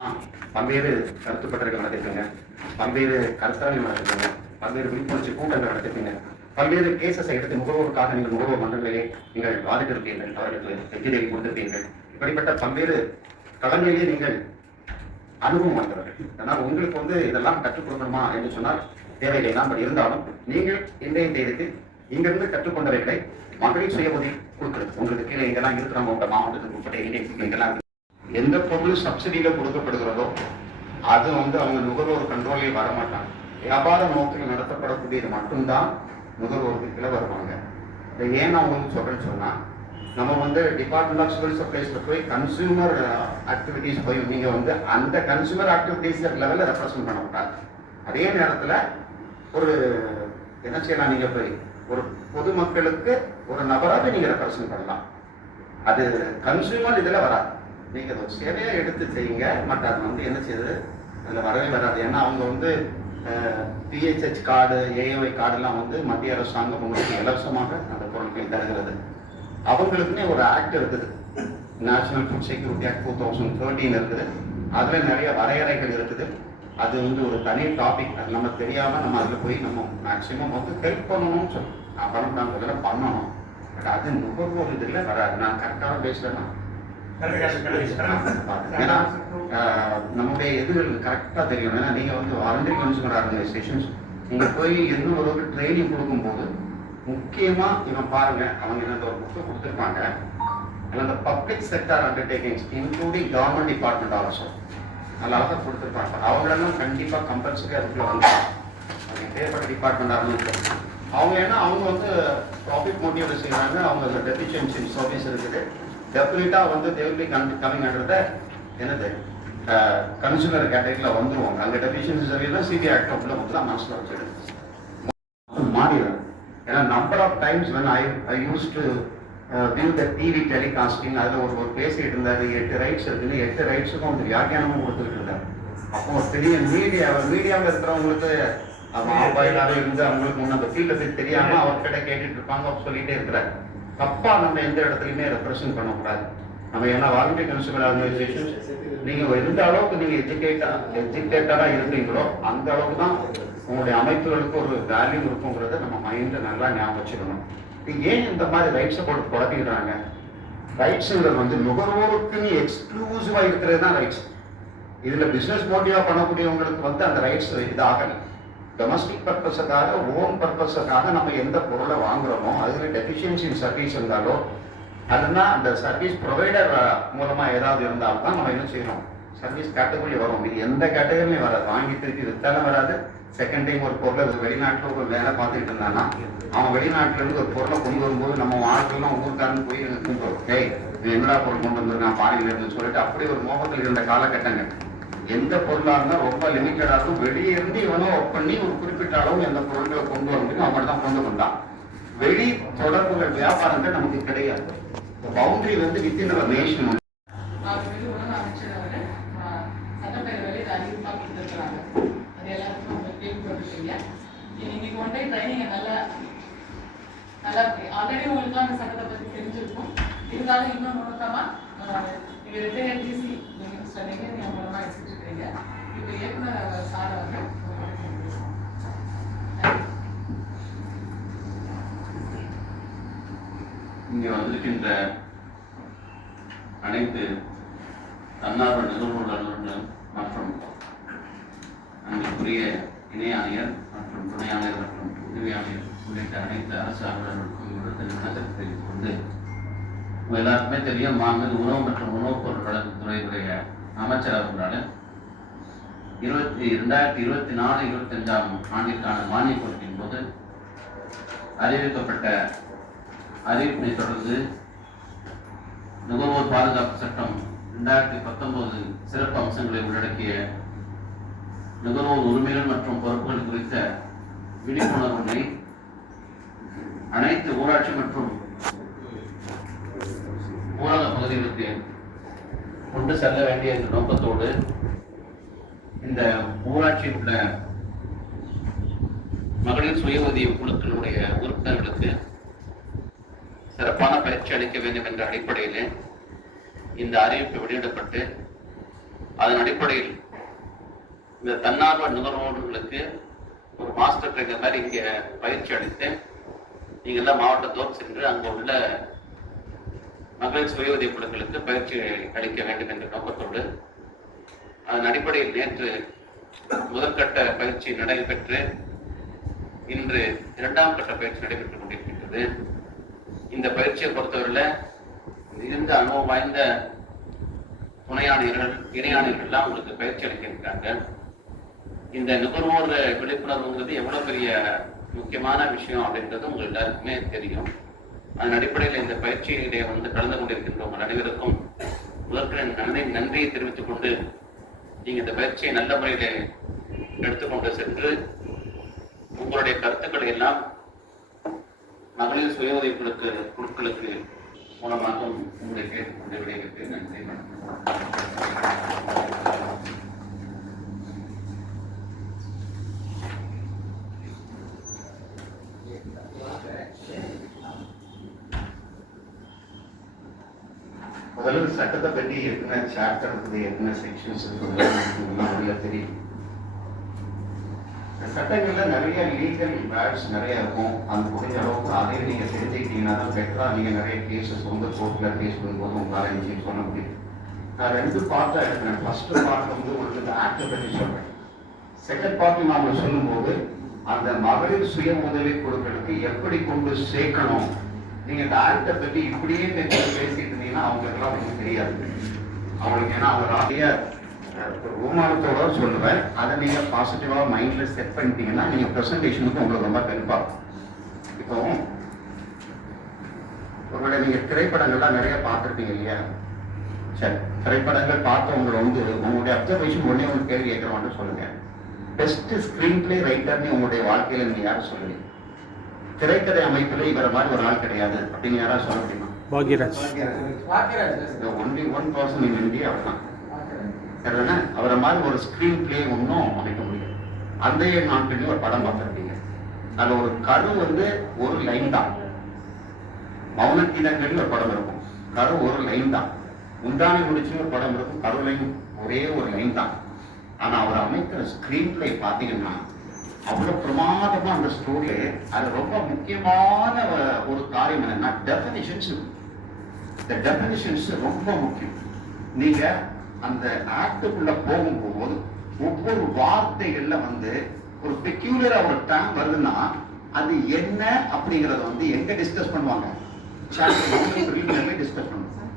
பல்வேறு கருத்துப்பட்டறைகள் நடத்திருக்கீங்க, பல்வேறு கருத்தரங்கள் நடத்திருக்கீங்க, பல்வேறு விழிப்புணர்ச்சி கூட்டங்கள் நடத்திருக்கீங்க, பல்வேறு கேசஸை எடுத்து நுகர்வோருக்காக நீங்கள் நுகர்வோர் மன்றங்களிலே நீங்கள் வாதிட்டிருப்பீர்கள், அவர்களுக்கு வெற்றி தேடி கொடுத்திருப்பீர்கள். இப்படிப்பட்ட பல்வேறு களங்களிலே நீங்கள் அனுபவம் வாய்ந்தவர்கள். அதனால் உங்களுக்கு இதெல்லாம் கற்றுக் கொடுக்கணுமா என்று சொன்னால் தேவையில்லை. பட் இருந்தாலும் நீங்கள் இன்றைய தேதிக்கு இங்கிருந்து கற்றுக்கொண்டவைகளை மகளிர் சுய உதவி கொடுக்கிறது. உங்களுக்கு கீழே இங்கெல்லாம் இருக்கிறவங்க உங்க மாவட்டத்துக்கு உட்பட்ட இங்கெல்லாம் எந்த பொருள் சப்சிடியில கொடுக்கப்படுகிறதோ அது அவங்க நுகர்வோர் கண்ட்ரோலில் வரமாட்டாங்க. வியாபார நோக்கில் நடத்தப்படக்கூடியது மட்டும்தான் நுகர்வோருக்கு கீழே வருவாங்க. இதை ஏன் நான் உங்களுக்கு சொல்றேன்னு சொன்னா, நம்ம டிபார்ட்மெண்ட் ஆஃப் சிவில் சப்ளைஸ்ல போய் கன்சியூமர் ஆக்டிவிட்டிஸ் போய் நீங்க அந்த கன்சியூமர் ஆக்டிவிட்டிஸ் லெவலில் ரெப்ரசன்ட் பண்ணக்கூடாது. அதே நேரத்தில் ஒரு என்ன செய்யலாம், நீங்க போய் ஒரு பொதுமக்களுக்கு ஒரு நபராக நீங்க ரெப்ரசன்ட் பண்ணலாம். அது கன்சியூமர் இதுல வராது. நீங்க ஒரு சேவையா எடுத்து செய்யுங்க. பட் அது என்ன செய்யுது, அதுல வரவே வராது. ஏன்னா அவங்க பிஹெச்ஹெச் கார்டு, ஏஐஒய் கார்டுலாம் மத்திய அரசாங்கம் உங்களுக்கு இலவசமாக அந்த பொருட்களை தருகிறது. அவங்களுக்குன்னே ஒரு ஆக்ட் இருக்குது, நேஷனல் ஃபுட் செக்யூரிட்டி ஆக்ட் 2013 இருக்குது. அதுல நிறைய வரையறைகள் இருக்குது. அது ஒரு தனி டாபிக். அது நம்ம தெரியாம நம்ம அதுல போய் நம்ம மேக்சிமம் ஹெல்ப் பண்ணணும்னு சொல்லி நான் பண்ண பண்ணணும். பட் அது நுகர்வோர் இதுல வராது. நான் கரெக்டாக பேசுறேன்னா ஏன்னா நம்முடைய எதிர்கள் கரெக்டா தெரியும். ஏன்னா நீங்க வாலண்டரி கன்சூமர் ஆர்கனைசேஷன்ஸ் நீங்க போய் இன்னும் ஒரு ட்ரைனிங் கொடுக்கும்போது முக்கியமா இவன் பாருங்க, அவங்க இந்த ஒரு புக்கு கொடுத்துருப்பாங்க. அந்த public sector undertakings including government department also நல்லா கொடுத்துருப்பாங்க. அவங்களெல்லாம் கண்டிப்பா கம்பல்சரி அதுக்குள்ள தேவைப்பட்ட டிபார்ட்மெண்ட் ஆரம்பிச்சு அவங்க ஏன்னா அவங்க ப்ராஃபிட் மோட்டிவ்ல செய்யறாங்க. அவங்க டெஃபிஷியன்சி சர்வீஸ் இருக்குது. டெஃபினட்டா they will be coming under the என்னது கன்சூமர் கேட்டகரியில் வந்துருவாங்க. அங்கே டெஃபிஷியன்சி சர்வீஸ்லாம் சிபி ஆக்ட் உள்ள தான் மனசில் வச்சுடுது மாறிடும். ஏன்னா number of times when I used to view the TV telecasting, அதில் ஒரு பேசிட்டு இருந்தாரு 8 ரைட்ஸ் இருக்குன்னு. 8 ரைட்ஸுக்கும் வியாக்கியானமும் கொடுத்துட்டு இருந்தாரு. அப்போ ஒரு பெரிய மீடியாவில் இருக்கிறவங்களுக்கு ஆபாயிலாக இருந்து அவங்களுக்கு முன்ன அந்த ஃபீல்ட பற்றி தெரியாம அவர்கிட்ட கேட்டுட்டு இருப்பாங்க சொல்லிட்டே இருக்கிறாரு. தப்பா நம்ம எந்த இடத்துலையுமே ரெப்ரசன்ட் பண்ணக்கூடாது. நம்ம ஏன்னா வாலண்டரி கன்சூமர் ஆர்கனைசேஷன் நீங்க எந்த அளவுக்கு நீங்க எஜுகேட்டடா இருந்தீங்களோ அந்த அளவுக்கு தான் உங்களுடைய அமைப்புகளுக்கு ஒரு வேல்யூ இருக்குங்கிறத நம்ம மைண்ட்ல நல்லா ஞாபகம் வச்சுக்கணும். ஏன் இந்த மாதிரி ரைட்ஸை போட்டு குழப்பிடுறாங்க? ரைட்ஸுங்கிறது நுகர்வோருக்கு எக்ஸ்க்ளூசிவா இருக்கிறது தான் ரைட்ஸ். இதுல பிசினஸ் மோட்டிவா பண்ணக்கூடியவங்களுக்கு அந்த ரைட்ஸ் இதாகல. டொமஸ்டிக் பர்பஸுக்காக, ஓன் பர்பஸுக்காக நம்ம எந்த பொருளை வாங்குறோமோ அதுல டெஃபிஷியன்சி சர்வீஸ் இருந்தாலோ அதுனா அந்த சர்வீஸ் ப்ரொவைடர் மூலமா ஏதாவது இருந்தாலும் தான் நம்ம என்ன செய்யணும், சர்வீஸ் கேட்டகரி வரும். இது எந்த கேட்டகரிலையும் வராது. வாங்கி திருப்பி வித்தாலும் வராது. செகண்ட் டைம் ஒரு பொருளை வெளிநாட்டில் ஒரு வேலை பார்த்துட்டு இருந்தானா அவன் வெளிநாட்டுல இருந்து ஒரு பொருளை கொண்டு வரும்போது நம்ம ஆட்கள்லாம் ஊருக்காரன்னு போய் ஏய் என்னடா பொருள் கொண்டு வந்திருக்கான் பாருங்கன்னு சொல்லிட்டு அப்படி ஒரு மோகத்தில் இருந்த காலகட்டங்கள். எந்த பொருளா இருந்தா ரொம்ப லிமிட்டடா இருக்கும். வெளியே இருந்து இவனும் ஒர்க் பண்ணி ஒரு குறிப்பிட்ட அளவு எந்த பொருட்களை கொண்டு வந்து அவன் தான் கொண்டு வந்தான். வெளி தொடர்புகள் வியாபாரங்கள் நமக்கு கிடையாது. Boundary within our nation. Already உங்களுக்கு அந்த சட்டத்தை பத்தி தெரிஞ்சிருக்கும். இருந்தாலும் இன்னும் நுணுக்கமா நீங்க ரிட்டையர்ட் டிசி சொன்னீங்க, நீங்க மூலமா எடுத்துருக்கீங்க. இப்போ இயக்குனர் சார் இங்கே வந்திருக்கின்ற அனைத்து தன்னார்வ நிறுவனர்களும் மற்றும் அங்குக்குரிய இணை ஆணையர் மற்றும் துணை ஆணையர் மற்றும் உதவி ஆணையர் உள்ளிட்ட அனைத்து அரசு அலுவலர்களுக்கும் வணக்கத்தை தெரிவித்துக் கொண்டு, எல்லாருக்குமே தெரியும், உணவு மற்றும் உணவுப் பொருள் வழங்குத்துறையுடைய அமைச்சர் அவர்களால் 2024-25 ஆண்டிற்கான மானிய கோரிக்கையின் போது அறிவிக்கப்பட்ட அறிவிப்பினை தொடர்ந்து நுகர்வோர் பாதுகாப்பு சட்டம் 2019 சிறப்பு அம்சங்களை உள்ளடக்கிய நுகர்வோர் உரிமைகள் மற்றும் பொறுப்புகள் குறித்த விழிப்புணர்வினை அனைத்து ஊராட்சி மற்றும் ஊரக பகுதிகளுக்கு கொண்டு செல்ல வேண்டிய நோக்கத்தோடு இந்த ஊராட்சியில் உள்ள மகளிர் சுய உதவி குழுக்களுடைய உறுப்பினர்களுக்கு சிறப்பான பயிற்சி அளிக்க வேண்டும் என்ற அடிப்படையில் இந்த அறிவிப்பு வெளியிடப்பட்டு அதன் அடிப்படையில் இந்த தன்னார்வ நுகர்வோர்களுக்கு ஒரு மாஸ்டர் ட்ரெயினர் மாதிரி இங்கே பயிற்சி அளித்து நீங்கள் எல்லாம் மாவட்டத்தோடு சென்று அங்கே உள்ள மகளிர் சுய உதவி குழுக்களுக்கு பயிற்சி அளிக்க வேண்டும் என்ற நோக்கத்தோடு அதன் அடிப்படையில் நேற்று முதற்கட்ட பயிற்சி நடைபெற்று இன்று இரண்டாம் கட்ட பயிற்சி நடைபெற்றுக் கொண்டிருக்கின்றது. இந்த பயிற்சியை பொறுத்தவரையில் இருந்த அனுபவம் வாய்ந்த துணை ஆணையர்கள், இணை ஆணையர்கள்லாம் உங்களுக்கு பயிற்சி அளிக்க இருக்காங்க. இந்த நுகர்வோர் விழிப்புணர்வுங்கிறது எவ்வளவு பெரிய முக்கியமான விஷயம் அப்படின்றது உங்களுக்கு எல்லாருக்குமே தெரியும். அதன் அடிப்படையில் இந்த பயிற்சியிலே கலந்து கொண்டிருக்கின்ற உங்கள் அனைவருக்கும் முதற்க நன்றியை தெரிவித்துக் கொண்டு நீங்கள் இந்த பயிற்சியை நல்ல முறையில் எடுத்துக்கொண்டு சென்று உங்களுடைய கருத்துக்களை எல்லாம் மகளிர் சுய உதவி குழுக்களுக்கு மூலமாக உங்களை கேட்டுக்கொண்டு விடைபெற்று நன்றி. முதல்ல சட்டத்தை பற்றி எத்தனை சாப்டர் இருக்குது, எத்தனை செக்ஷன்ஸ் இருக்குது தெரியும். சட்டங்கள்ல நிறைய லீகல் வேர்ட்ஸ் நிறைய இருக்கும். அது முடிஞ்ச அளவுக்கு அதையும் நீங்க தெரிஞ்சுக்கிட்டீங்கன்னா தான் பெட்டரா நீங்க நிறைய கேஸஸ் கோர்ட்ல கேஸ் பண்ணும்போது உங்களால நிச்சயம் சொல்ல முடியும். நான் 2 பார்ட்டா எடுக்கிறேன். ஃபர்ஸ்ட் பார்ட் உங்களுக்கு இந்த ஆக்டை பற்றி சொல்றேன். செகண்ட் பார்ட் நாம சொல்லும்போது அந்த மகளிர் சுய உதவி குழுக்களுக்கு எப்படி கொண்டு சேர்க்கணும். நீங்க இந்த ஆக்டை பற்றி இப்படியே பேசிட்டு இருந்தீங்கன்னா அவங்களுக்குலாம் ஒன்றும் தெரியாது. அவங்களுக்கு ஏன்னா அவங்க நிறைய ஊமானத்தோட சொல்லுவேன். அதை நீங்க பாசிட்டிவா மைண்ட்ல செட் பண்ணிட்டீங்கன்னா நீங்க பிரசன்டேஷனுக்கு உங்களுக்கு ரொம்ப ஹெல்ப் ஆகும். இப்போ ஒருவேளை நீங்க திரைப்படங்கள்லாம் நிறைய பார்த்துருப்பீங்க இல்லையா? சரி, திரைப்படங்கள் பார்த்தவங்களை உங்களுடைய அப்சர்வேஷன் ஒன்னே ஒரு கேள்வி கேட்கிறோம்னு சொல்லுங்க. பெஸ்ட் ஸ்கிரீன் பிளே ரைட்டர்னு உங்களுடைய வாழ்க்கையில நீங்க யாரும் சொல்லுங்க. திரைக்கதை அமைப்புல இவர மாதிரி ஒரு ஆள் கிடையாது அப்படின்னு யாராவது சொல்ல முடியுமா? பாக்யராஜ். ஒன்லி 1% இன் இந்தியா அவர்தான். அவரை மாதிரி ஒரு ஸ்கிரீன் பிளே ஒன்றும் அமைக்க முடியும். அந்த நாட்களில் ஒரு படம் பார்த்துருப்பீங்க. அதுல ஒரு கரு ஒரு லைன் தான். மௌனத்தினங்கள் ஒரு படம் இருக்கும், கரு ஒரு லைன் தான். முந்தானை முடிச்சு ஒரு படம் இருக்கும், கரு லைன் ஒரே ஒரு லைன் தான். ஆனா அவர் அமைக்கிற ஸ்கிரீன் பிளே பார்த்தீங்கன்னா அவ்வளவு பிரமாதமா அந்த ஸ்டோரி. அது ரொம்ப முக்கியமான ஒரு காரியம் என்னன்னா டெஃபினிஷன்ஸ். இந்த டெஃபினிஷன்ஸ் ரொம்ப முக்கியம். நீங்க அந்த ஆக்டுக்குள்ள போகும்போது ஒவ்வொரு வார்த்தைகள்ல ஒரு பெக்யூலரா ஒரு டேர்ம் வருதுன்னா அது என்ன அப்படிங்கறத எங்க டிஸ்கஸ் பண்ணுவாங்க? சாப்டர் 1 பிரிலிமினரில டிஸ்கஸ் பண்ணுவாங்க.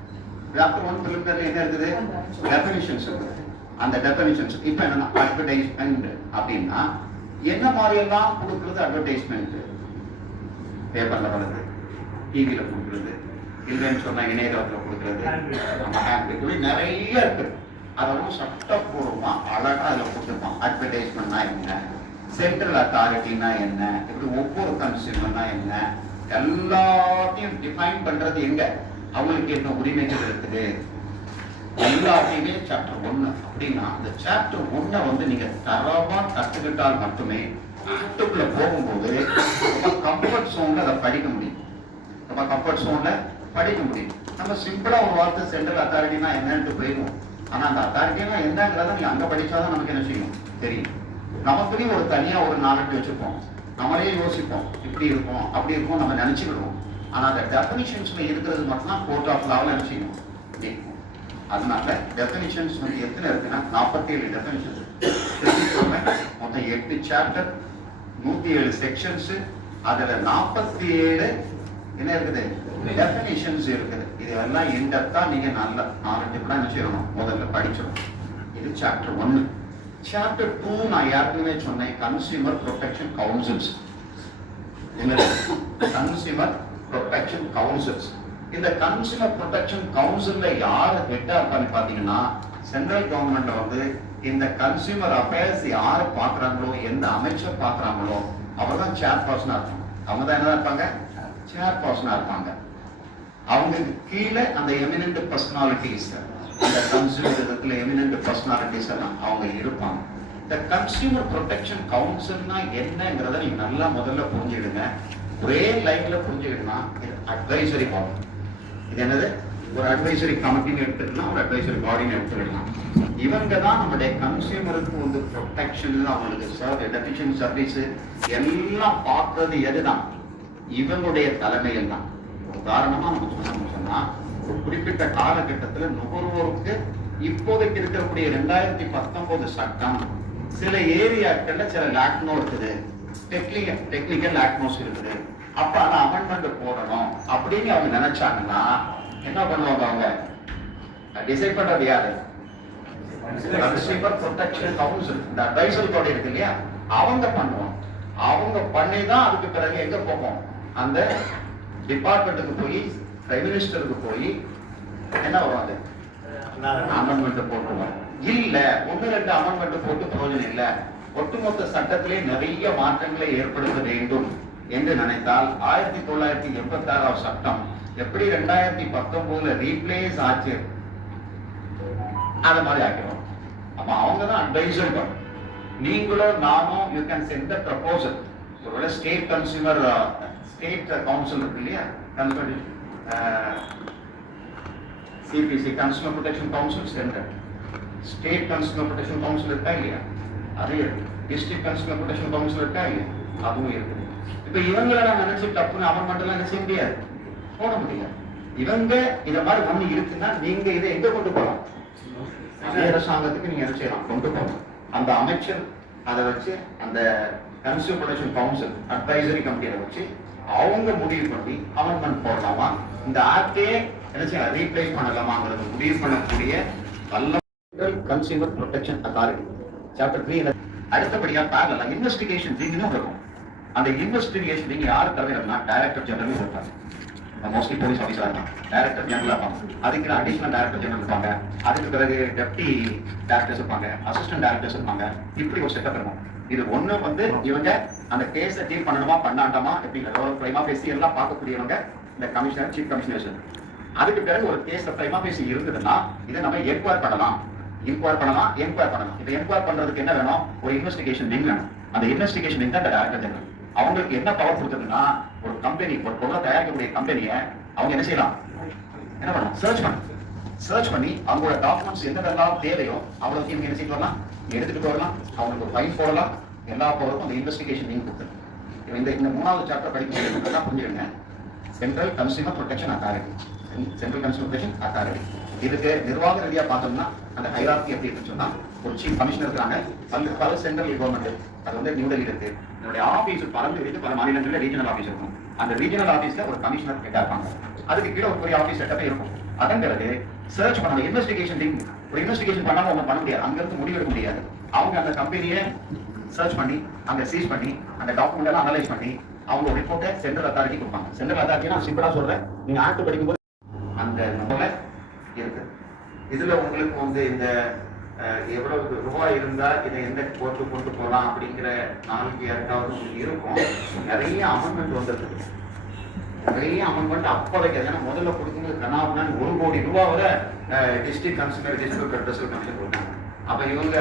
சாப்டர் 1 பிரிலிமினரில என்ன இருக்குது? டெஃபினிஷன்ஸ் இருக்குது. அந்த டெஃபினிஷன்ஸ் இப்ப என்னன்னா அட்வர்டைஸ்மெண்ட் அப்படின்னா என்ன மாதிரி எல்லாம் கொடுக்கிறது? அட்வர்டைஸ்மெண்ட் பேப்பர்ல வருது, டிவியில கொடுக்கிறது, இல்லைன்னு சொன்னா இணையதளத்துல கொடுக்கிறது, நிறைய இருக்கு. அதெல்லாம் சட்டப்பூர்வமா அழகா அதுல கொடுத்துருப்பான். அட்வர்டைஸ்மெண்ட்னா என்ன, சென்ட்ரல் அத்தாரிட்டினா என்ன, இப்படி ஒவ்வொரு கன்சியூமர்னா என்ன, எல்லாத்தையும் டிஃபைன் பண்றது எங்க, அவங்களுக்கு என்ன உரிமைகள் இருக்குது, எல்லாத்தையுமே சாப்டர் 1. அப்படின்னா அந்த சாப்டர் 1 நீங்க தரவா கத்துக்கிட்டால் மட்டுமே ஆக்டுக்குள்ள போகும்போது கம்ஃபர்ட் சோன்ல அதை படிக்க முடியும். நம்ம கம்ஃபர்ட் சோன்ல படிக்க முடியும். நம்ம சிம்பிளா ஒரு வார்த்தை சென்ட்ரல் அத்தாரிட்டினா என்னன்னு போயிடும். ஆனா அந்த அத்தாரிட்டினா என்னங்கிறத நீங்க அங்க படிச்சாதான் நமக்கு என்ன செய்யும் தெரியும். நமக்குன்னு ஒரு தனியா ஒரு நாலெட்டு வச்சுப்போம், நம்மளே யோசிப்போம், இப்படி இருக்கும் அப்படி இருக்கும் நம்ம நினைச்சுக்கிடுவோம். ஆனா அந்த டெஃபினிஷன்ஸ்ல இருக்கிறது மட்டும்தான் கோர்ட் ஆஃப் லாவில் என்ன செய்யும். அதனால டெஃபினிஷன்ஸ் எத்தனை இருக்குன்னா 47 டெஃபினிஷன்ஸ். மொத்தம் 8 சாப்டர், 107 செக்ஷன்ஸ். அதுல 47 என்ன இருக்குது? டெஃபினிஷன்ஸ் இருக்குது. இதெல்லாம் இன்டெப்தா நீங்க நல்ல நாலஞ்சு கூட என்ன செய்யணும், முதல்ல படிச்சிடணும். இது சாப்டர் 1. சாப்டர் 2 நான் ஏற்கனவே சொன்னேன், கன்சியூமர் ப்ரொடெக்ஷன் கவுன்சில்ஸ். என்னது? Consumer protection councils. இந்த கன்சியூமர் ப்ரொடெக்ஷன் கவுன்சில்ல யாரு ஹெட்டா இருப்பான்னு பாத்தீங்கன்னா, சென்ட்ரல் கவர்மெண்ட்ல இந்த கன்சியூமர் அஃபேர்ஸ் யாரு பாக்குறாங்களோ, எந்த அமைச்சர் பாக்குறாங்களோ அவர்தான் சேர்பர்சனா இருப்பாங்க. அவங்க தான் என்ன இருப்பாங்க? சேர்பர்சனா இருப்பாங்க. அவங்களுக்கு கீழே அந்த எமினன்ட் பர்சனாலிட்டிஸ், அந்த கன்சியூமர் விதத்துல எமினன்ட் பர்சனாலிட்டிஸ் எல்லாம் அவங்க இருப்பாங்க. இந்த கன்சியூமர் ப்ரொடெக்ஷன் கவுன்சில்னா என்னங்கிறத நீங்க நல்லா முதல்ல புரிஞ்சுக்கிடுங்க. ஒரே லைன்ல புரிஞ்சுக்கிட்டா இது அட்வைசரி பாடி. இது என்னது? ஒரு அட்வைசரி கமிட்டின்னு எடுத்துக்கலாம், ஒரு அட்வைசரி பாடின்னு எடுத்துக்கலாம். இவங்க தான் நம்மளுடைய கன்சியூமருக்கு வந்து ப்ரொடெக்ஷன், அவங்களுக்கு டெஃபிஷியன்ட் சர்வீஸ் எல்லாம் பார்க்கறது எதுதான் இவங்களுடைய தலைமையில் தான். உதாரணமா நம்ம சொன்னா ஒரு குறிப்பிட்ட காலகட்டத்துல நுகர்வோருக்கு இப்போதைக்கு இருக்கக்கூடிய 2019 சட்டம் சில ஏரியாக்கள்ல சில லாக்னோ இருக்குது, டெக்னிக்கல் லாக்னோஸ் இருக்குது, அப்ப அந்த அமெண்ட்மெண்ட் போடணும் அப்படின்னு அவங்க நினைச்சாங்கன்னா என்ன பண்ணுவாங்க? அவங்க டிசைட் பண்றது யாரு? கன்சியூமர் ப்ரொடெக்ஷன் கவுன்சில், இந்த அட்வைசரி பாடி இருக்கு இல்லையா, அவங்க பண்ணுவாங்க. அவங்க பண்ணி தான் அதுக்கு பிறகு எங்க போகும்? அந்த டிபார்ட்மெண்ட்டுக்கு போய் பிரைம் மினிஸ்டருக்கு போய் என்ன வரும்? அது அமெண்ட்மெண்ட் போட்டுருவாங்க. இல்ல 1-2 அமெண்ட்மெண்ட் போட்டு பிரயோஜனம் இல்ல, ஒட்டுமொத்த சட்டத்திலே நிறைய மாற்றங்களை ஏற்படுத்த வேண்டும் என்று நினைத்தால் 1986 சட்டம் எப்படி 2019 ரீப்ளேஸ் ஆச்சு அது மாதிரி ஆக்கிடும். அப்ப அவங்க தான் அட்வைசர் பண்ணும். நீங்களோ நானோ you can send the proposal. ஒருவேளை ஸ்டேட் கன்சியூமர் ஸ்டேட் கவுன்சில் இருக்கு இல்லையா, CPC consumer protection council centre, state consumer protection council இருக்கா இல்லையா, அது இருக்கு. டிஸ்ட்ரிக்ட் கன்சியூமர் ப்ரொடெக்ஷன் கவுன்சில் இருக்கா இல்லையா, அதுவும் இருக்குது. இப்ப இவங்களை நான் நினைச்சு டப்புன்னு அமெண்ட்மெண்ட் எல்லாம் என்ன செய்ய முடியாது, போட முடியாது. இவங்க இத மாதிரி ஒண்ணு இருக்குன்னா நீங்க இதை எங்க கொண்டு போகலாம்? அரசாங்கத்துக்கு நீங்க என்ன செய்யலாம்? கொண்டு போகலாம். அந்த அமைச்சர் அதை வச்சு அந்த கன்சியூமர் ப்ரொடெக்ஷன் கவுன்சில் அட்வைசரி கமிட்டியை வச்சு அவங்க முடிவு பண்ணி அமெண்ட்மெண்ட் போடலாமா, இந்த ஆக்டே என்ன செய்ய ரீப்ளேஸ் பண்ணலாமாங்கிறது முடிவு பண்ணக்கூடிய நல்ல கன்சியூமர் ப்ரொடெக்ஷன் அத்தாரிட்டி சாப்டர் 3. அடுத்தபடியா பேரலா இன்வெஸ்டிகேஷன் விங்னு இருக்கும். அந்த இன்வெஸ்டிகேஷன் விங் யார் தலைவர்னா டைரக்டர் ஜெனரல் இருப்பாங்க. மோஸ்ட்லி போலீஸ் ஆஃபீஸரா இருப்பாங்க, டைரக்டர் ஜெனரல் இருப்பாங்க. அதுக்கு அடிஷனல் டைரக்டர் ஜெனரல் இருப்பாங்க. அதுக்கு பிறகு டெப்டி டைரக்டர்ஸ் இருப்பாங்க, அசிஸ்டன்ட் டைரக்டர்ஸ் இருப்பாங்க. இப்படி ஒரு செட்டப் இருக்கும். இது ஒண்ணு வந்து இவங்க அந்த கேஸை டீல் பண்ணணுமா பண்ணாண்டாமா எப்படிங்கிற ஒரு பிரைமா பேசி எல்லாம் பார்க்கக்கூடியவங்க இந்த கமிஷனர், சீஃப் கமிஷனர்ஸ். அதுக்கு பிறகு ஒரு கேஸ் பிரைமா பேசி இருந்ததுன்னா இதை நம்ம என்கொயர் பண்ணலாம். இதை என்கொயர் பண்றதுக்கு என்ன வேணும்? ஒரு இன்வெஸ்டிகேஷன் விங் வேணும். அந்த இன்வெஸ்டிகேஷன் விங் தான் டைரக்டர் ஜெனரல். அவங்களுக்கு என்ன பவர் கொடுத்ததுன்னா ஒரு கம்பெனி, ஒரு பொருளை தயாரிக்கக்கூடிய கம்பெனியை அவங்க என்ன செய்யலாம்? என்ன பண்ணலாம்? சர்ச் பண்ணி அவங்களோட டாக்குமெண்ட்ஸ் என்னெல்லாம் தேவையோ அவ்வளவு இவங்க என்ன செய்ய வரலாம், எடுத்துட்டு வரலாம். அவங்களுக்கு ஒரு ஃபைல் போடலாம். எல்லா பொருளும் அந்த இன்வெஸ்டிகேஷன் விங் கொடுத்துருக்கு. இந்த 3வது சாப்டர் படிக்க புரிஞ்சுருங்க. Central consumer protection authority. இதுக்கு நிர்வாக ரீதியா பார்த்தோம்னா அந்த ஹைரார்கி எப்படி இருக்குன்னு சொன்னா ஒரு சீஃப் கமிஷனர் இருக்காங்க. பல சென்ட்ரல் கவர்மெண்ட் அது வந்து நியூ டெல்லி இருக்கு. என்னுடைய ஆபீஸ் பறந்து இருக்கு, பல மாநிலங்களில் ரீஜனல் ஆபீஸ் இருக்கும். அந்த ரீஜனல் ஆபீஸ்ல ஒரு கமிஷனர் ஹெட்டா இருப்பாங்க. அதுக்கு கீழே ஒரு பெரிய ஆபீஸ் செட்டப்பே இருக்கும். அதன் பிறகு சர்ச் பண்ண இன்வெஸ்டிகேஷன் டீம் ஒரு இன்வெஸ்டிகேஷன் பண்ணாம ஒன்றும் பண்ண முடியாது, அங்கிருந்து முடிவெடுக்க முடியாது. அவங்க அந்த கம்பெனியை சர்ச் பண்ணி அங்க சீஸ் பண்ணி அந்த டாக்குமெண்ட் எல்லாம் அனலைஸ் பண்ணி அவங்க ரிப்போர்ட்டை சென்ட்ரல் அத்தாரிட்டி கொடுப்பாங்க. சென்ட்ரல் அத்தாரிட்டி நான் சிம்பிளா சொல்றேன், நீங்க ஆக்ட் படிக்கும்போது அந்த நம்பர்ல இருக்கு. இதுல உங்களுக்கு வந்து இந்த எவ்வளவு ரூபாய் இருந்தா இதை எந்த கோர்ட்டு கொண்டு போகலாம் அப்படிங்கிற நாளைக்கு யாருக்காவது இருக்கும். நிறைய அமெண்ட்மெண்ட் வந்திருக்கு. நிறைய அமெண்ட்மெண்ட் அப்போதைக்கு ஏன்னா முதல்ல கொடுக்கும்போது கனாவுனா 1 கோடி ரூபாய் வரை டிஸ்ட்ரிக்ட் கன்சியூமர் டிஸ்ட்ரிக்ட் அட்ரஸல் கமிஷன் கொடுத்தாங்க. அப்ப இவங்க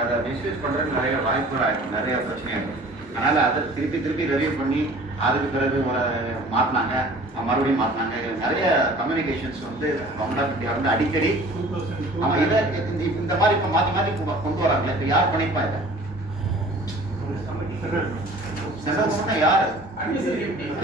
அதை மிஸ்யூஸ் பண்றதுக்கு நிறைய வாய்ப்புகள் ஆயிருக்கும், நிறைய பிரச்சனையாயிருக்கும். அதனால அதை திருப்பி ரிவ்யூ பண்ணி அதுக்கு பிறகு மாற்றினாங்க, மறுபடியும் மாற்றினாங்க. நிறைய கம்யூனிகேஷன்ஸ் வந்து இந்தியா வந்து அடிக்கடி இதை இந்த மாதிரி இப்ப மாத்தி கொண்டு வராங்களே. இப்ப யார் பண்ணிப்பா இதை? யாரு?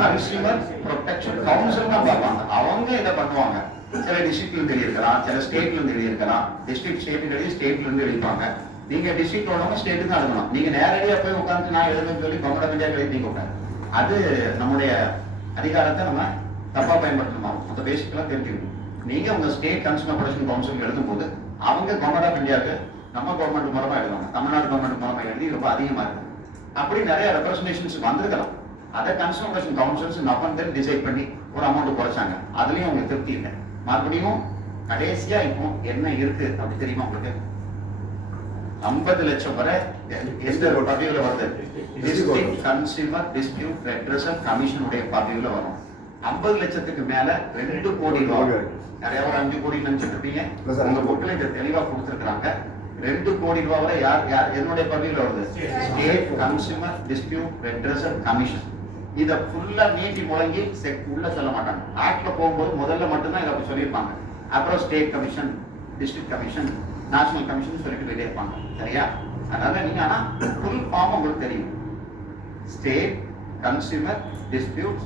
கன்சியூமர் ப்ரொடெக்ஷன் கவுன்சில் தான் பார்ப்பாங்க. அவங்க இதை பண்ணுவாங்க. சில டிஸ்ட்ரிக்ட்ல இருந்து எழுதியிருக்கலாம், சில ஸ்டேட்ல இருந்து எழுதியிருக்கலாம். டிஸ்ட்ரிக்ட் ஸ்டேட்ல இருந்து எழுதிப்பாங்க. நீங்க டிஸ்ட்ரிக்ட் உள்ளவங்க ஸ்டேட்டு தான் எழுதணும். நீங்க நேரடியா போய் உட்காந்து நான் எழுதுன்னு சொல்லி கவர்மெண்ட் பஞ்சாயத்து எழுதிங்க கூடாது. அது நம்முடைய அதிகாரத்தை நம்ம தப்பா பயன்படுத்தணுமா? அந்த பேசிக்கெல்லாம் தெரிஞ்சுக்கணும். நீங்க உங்க ஸ்டேட் கன்சியூமர் ப்ரொடெக்ஷன் கவுன்சில் எழுதும் போது அவங்க கவர்மெண்ட் ஆஃப் இந்தியாவுக்கு நம்ம கவர்மெண்ட் மூலமா எழுதுவாங்க, தமிழ்நாடு கவர்மெண்ட் மூலமா எழுதி ரொம்ப அதிகமா இருக்கு. அப்படி நிறைய ரெப்ரஸன்டேஷன்ஸ் வந்திருக்கலாம். அதை கன்சியூமர் ப்ரொடெக்ஷன் கவுன்சில்ஸ் நப்பன் டிசைட் பண்ணி ஒரு அமௌண்ட் குறைச்சாங்க. அதுலயும் உங்களுக்கு திருப்தி இல்லை. மறுபடியும் கடைசியா இப்போ என்ன இருக்கு அப்படி தெரியுமா உங்களுக்கு? 50 லட்சம் வரை எந்த பதவியில வருது? டிஸ்ட்ரிக்ட் கன்சியூமர் டிஸ்பியூட் ரெட்ரஸல் கமிஷனுடைய பதவியில வரும். 50 லட்சத்துக்கு மேல 2 கோடி ரூபாய். நிறைய ஒரு 5 கோடி நினைச்சிட்டு இருப்பீங்க. உங்க புக்ல இதை தெளிவா கொடுத்துருக்காங்க. 2 கோடி ரூபாய் வரை யார் என்னுடைய பதவியில வருது? State consumer dispute redressal commission. இதை ஃபுல்லா நீட்டி முழங்கி உள்ள சொல்ல மாட்டாங்க. ஆக்ட்ல போகும்போது முதல்ல மட்டும்தான் இதை அப்படி சொல்லியிருப்பாங்க. அப்புறம் state commission, district commission, national commission சொல்லிட்டு வெளியே இருப்பாங்க. சரியா? அதனால நீங்க ஆனா ஃபுல் ஃபார்ம் உங்களுக்கு தெரியும். State consumer dispute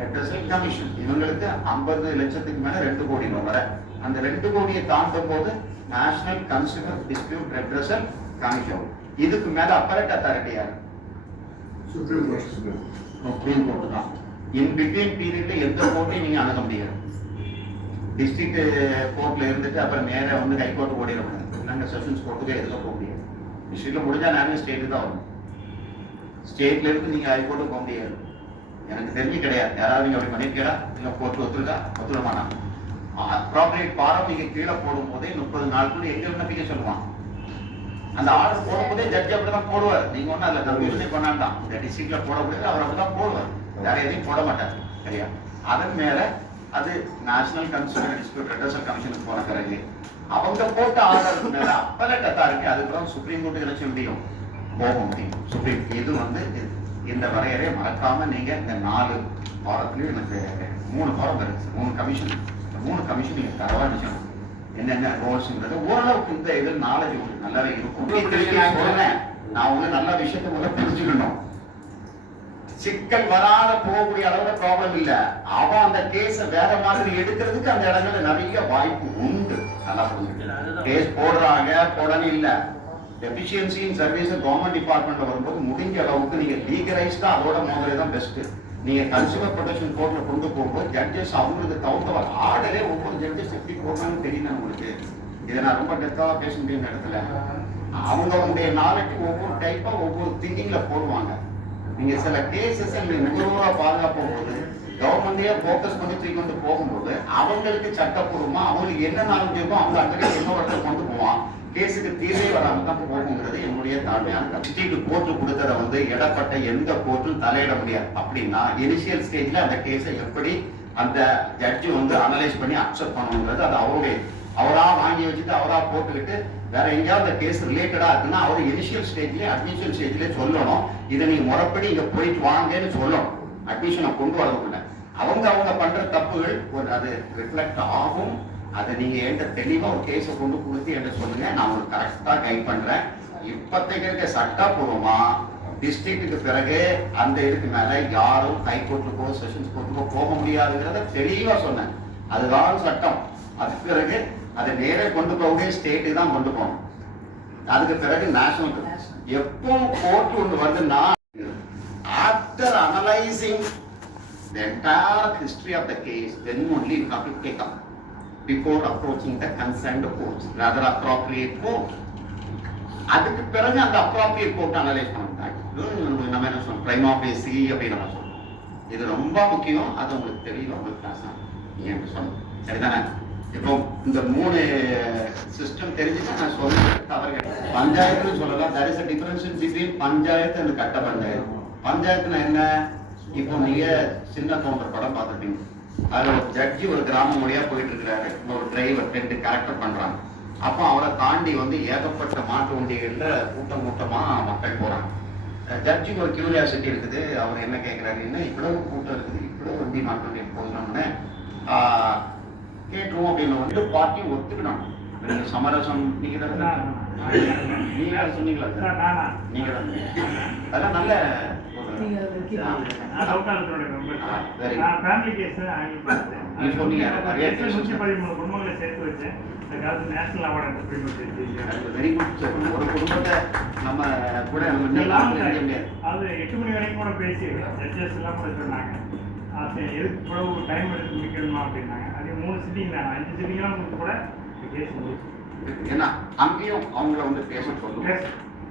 redressal commission, இவங்களுக்கு 50 லட்சத்துக்கு மேல 2 கோடி வர, அந்த 2 கோடியை தாண்டும் போது national consumer dispute redressal commission. இதுக்கு மேல அப்பரேட் அத்தாரிட்டி யாரு? சுப்ரீம் கோர்ட் தான். இன் பிட்வீன் பீரியட்ல எந்த கோர்ட்டையும் நீங்க அணுக முடியாது. டிஸ்ட்ரிக்ட் கோர்ட்ல இருந்துட்டு அப்புறம் நேரா வந்து ஹைகோர்ட் ஓடிட முடியாது. நாங்க செஷன்ஸ் கோர்ட்டுக்கு எதுவும் போக முடியாது. டிஸ்ட்ரிக்ட்ல முடிஞ்சா நானே ஸ்டேட்டு தான் வரும். ஸ்டேட்ல இருந்து நீங்க ஹைகோர்ட்டு போக முடியாது. எனக்கு தெரிஞ்சு கிடையாது. யாராவது நீங்க அப்படி பண்ணிருக்கா? இல்ல கோர்ட் ஒத்துக்க மாட்டாங்க. அப்ராப்ரியேட் பாரம் நீங்க கீழே போடும் போதே 30 நாளுக்குள்ள எங்க விண்ணப்பிக்க சொல்லுவான். அந்த ஆர்டர் போடும்போதே ஜட்ஜி அப்படிதான் போடுவார். நீங்க ஒன்னும் அதுல கன்ஃபியூஷனே பண்ணாண்டாம். இந்த டிஸ்ட்ரிக்ட்ல போடக்கூடியது அவர் அப்படிதான் போடுவார். வேற எதையும் போட மாட்டார். சரியா? அதன் மேல அது நேஷனல் கன்சியூமர் டிஸ்பியூட் ரெட்ரஸல் கமிஷனுக்கு போன பிறகு அவங்க போட்ட ஆர்டருக்கு மேல அப்பலட் அத்தாரிட்டி, அதுக்கப்புறம் சுப்ரீம் கோர்ட்டுக்கு நினைச்ச முடியும், போக முடியும். சுப்ரீம் இது வந்து இந்த வரையறையை மறக்காம நீங்க இந்த 4 வாரத்துலயும் எனக்கு 3 வாரம் இருக்கு, 3 கமிஷன், 3 கமிஷன் நீங்க தரவா நிச்சயம் என்னென்ன ரோல்ஸ்ன்றது ஓரளவுக்கு இந்த இது நாலேஜ் உங்களுக்கு நல்லாவே இருக்கும். நான் வந்து நல்ல விஷயத்த முதல்ல தெரிஞ்சுக்கணும். சிக்கல் வராத போகக்கூடிய அளவுல ப்ராப்ளம் இல்ல. அவன் அந்த கேஸ வேற மாதிரி எடுக்கிறதுக்கு அந்த இடங்கள்ல நிறைய வாய்ப்பு உண்டு. நல்லா புரிஞ்சுக்கணும். கேஸ் போடுறாங்க போடணும் இல்ல. எஃபிஷியன்சி இன் சர்வீஸ் கவர்மெண்ட் டிபார்ட்மெண்ட்ல வரும்போது முடிஞ்ச அளவுக்கு நீங்க லீகலைஸ்டா அதோட மோதலே தான் பெஸ்ட். நீங்க கன்சியூமர் ப்ரொடெக்ஷன் கோர்ட்ல கொண்டு போகும்போது ஜட்ஜஸ் அவங்களுக்கு தகுந்த ஆர்டரே ஒவ்வொரு ஜட்ஜஸ் எப்படி போடுறாங்கன்னு தெரியல உங்களுக்கு. இதை நான் ரொம்ப டெப்தா பேச முடியும் இடத்துல. அவங்களுடைய நாளைக்கு ஒவ்வொரு டைப்பா ஒவ்வொரு திங்கிங்ல போடுவாங்க. நீங்க சில கேசஸ் நுகர்வோரா பாதுகாப்பு போகும்போது கவர்மெண்டே போக்கஸ் பண்ணி தூக்கி கொண்டு போகும்போது அவங்களுக்கு சட்டப்பூர்வமா அவங்களுக்கு என்ன நாலேஜ் இருக்கோ அவங்க அங்கே என்ன இடத்துல கொண்டு போவான். கேஸுக்கு தீர்வே வராம தான் போகுங்கிறது என்னுடைய தாழ்மையான கோர்ட்டு கொடுத்ததை வந்து இடப்பட்ட எந்த கோர்ட்டும் தலையிட முடியாது. அப்படின்னா இனிஷியல் ஸ்டேஜ்ல அந்த கேஸை எப்படி அந்த ஜட்ஜி வந்து அனலைஸ் பண்ணி அக்செப்ட் பண்ணுங்கிறது அது அவரா வாங்கி வச்சுட்டு அவரா போட்டுக்கிட்டு வேற எங்கேயாவது அந்த கேஸ் ரிலேட்டடா இருக்குன்னா அவர் இனிஷியல் ஸ்டேஜ்லயே அட்மிஷன் ஸ்டேஜ்லயே சொல்லணும். இதை நீங்க முறைப்படி இங்க போயிட்டு வாங்கன்னு சொல்லணும். அட்மிஷனை கொண்டு வரதுக்குள்ள அவங்க பண்ற தப்புகள் அது ரிஃப்ளெக்ட் ஆகும். அதை நீங்க என்கிட்ட தெளிவா ஒரு கேஸை கொண்டு கொடுத்து என்கிட்ட சொல்லுங்க, நான் உங்களுக்கு கரெக்டா கைட் பண்றேன். இப்போதைக்கு இருக்க சட்டப்பூர்வமா டிஸ்ட்ரிக்ட்டுக்கு பிறகு அந்த இதுக்கு மேல யாரும் ஹைகோர்ட்டுக்கோ செஷன்ஸ் கோர்ட்டுக்கோ போக முடியாதுங்கிறத தெளிவா சொன்னேன். அதுதான் சட்டம். அதுக்கு பிறகு அதை நேரே கொண்டு போகவே ஸ்டேட்டு தான் கொண்டு போகணும். அதுக்கு பிறகு நேஷனல். எப்போ கோர்ட் ஒன்று வருதுன்னா after analysing the entire history of the case, then only you have to take up before approaching the concerned courts, rather appropriate court. அதுக்கு பிறகு அந்த appropriate court அனலைஸ் பண்ணுறாங்க. நம்ம என்ன சொல்றோம், prima facie அப்படின்னு நம்ம சொல்றோம். இது ரொம்ப முக்கியம். அது உங்களுக்கு தெரியல, உங்களுக்கு கிளாஸ் நீங்க சொல்லணும். சரிதானே? இப்போ இந்த 3 சிஸ்டம் தெரிஞ்சுட்டா நான் சொல்றேன் தவறு. பஞ்சாயத்துன்னு சொல்லலாம். there is a difference between panchayat and கட்ட பஞ்சாயத்து. பஞ்சாயத்துனா என்ன? இப்போ நீங்க சின்ன கவுண்டர் படம் பார்த்துட்டீங்க. அதுல ஒரு ஜட்ஜி ஒரு கிராமம் வழியா போயிட்டு இருக்கிறாரு. ஒரு டிரைவர் 2 கேரக்டர் பண்றாங்க. அப்போ அவரை தாண்டி வந்து ஏகப்பட்ட மாட்டு வண்டிகள்ல கூட்டமா மக்கள் போறாங்க. ஜட்ஜிக்கு ஒரு கியூரியாசிட்டி இருக்குது. அவர் என்ன கேட்கிறாரு, என்ன இவ்வளவு கூட்டம் இருக்குது, இவ்வளவு வண்டி மாட்டு வண்டி போகணும்னு கேட்டுருவோம் அப்படின்னு வந்து பார்ட்டி ஒத்துக்கணும். நீங்க சமரசம் நீங்க சொன்னீங்களா? நீங்க அதெல்லாம் நல்ல வெரி குட். ஒரு குடும்பத்தை நம்ம கூட 8 மணி வரைக்கும் கூட பேசி ஜட்ஜஸ் எல்லாம் கூட சொன்னாங்க. எதுக்கு இவ்வளவு டைம் எடுத்து முடிக்கணுமா அப்படின்னாங்க. அது 3 சிட்டிங் தான், 5 சிட்டிங்லாம் கூட கேஸ் முடிச்சு. ஏன்னா அங்கேயும் அவங்கள வந்து பேச சொல்லுங்க.